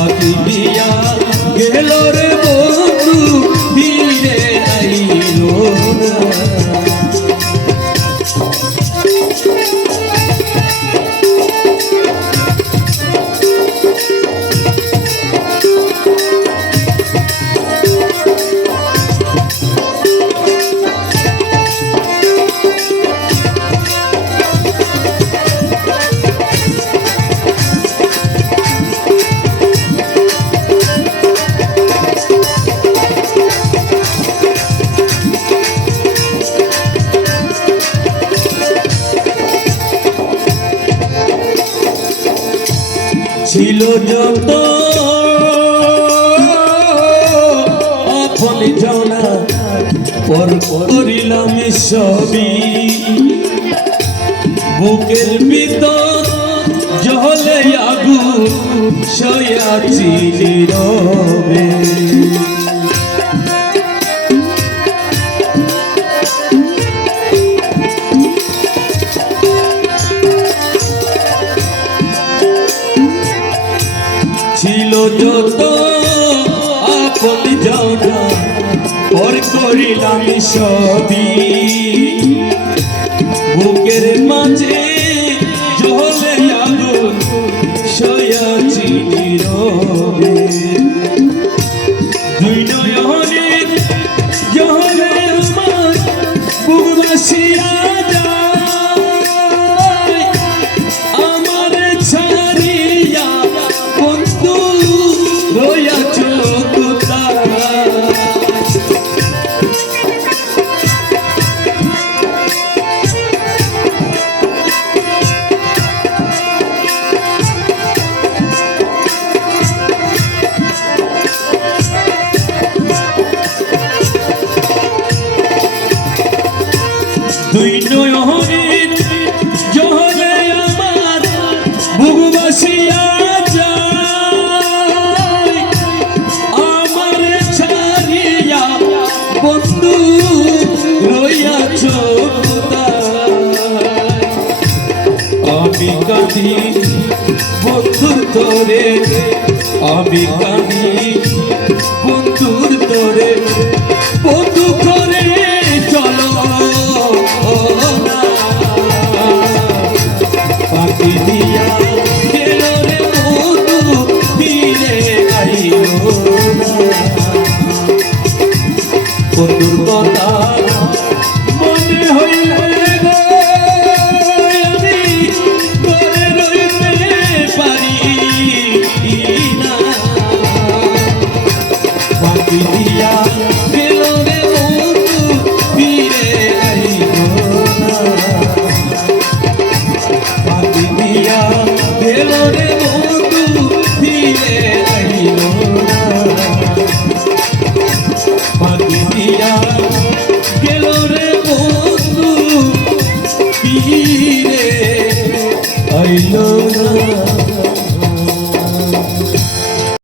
পাখি দিয়া গেল রে বন্ধু ফিরে আইল না। ছিল যত আপন জানা পর করিলাম সবই, বুকের ভিতর জ্বলে আগুন সয়ে আছি নীরবে। ছিল যত আপন জানা পর করিলাম সবই, বুকের মাঝে জ্বলে আগুন সয়ে আছি নীরবে। দুই নয়নে জ্বলে আমার বুক ভাসিয়া যায়, আমার ছাড়িয়া বন্ধু রইয়াছ কোথায়। দুই নয়নে জ্বলে আমার বুক ভাসিয়া যায়, আমার ছাড়িয়া বন্ধু রইয়াছ কোথায়। আমি কাঁদি বন্ধুর তরে, আমি কাঁদি বন্ধুর তরে, বন্ধু করে চলো না। পাখি দিয়া গেল রে বন্ধু ফিরে আইল না। বন্ধুর কথা মনে হইলে গো আমি করে রইতে পারি না। পাখি দিয়া গেল রে বন্ধু ফিরে আইল না। পাখি দিয়া গেল রে বন্ধু ফিরে আইল না। পাখি দিয়া গেল রে বন্ধু ফিরে আইল।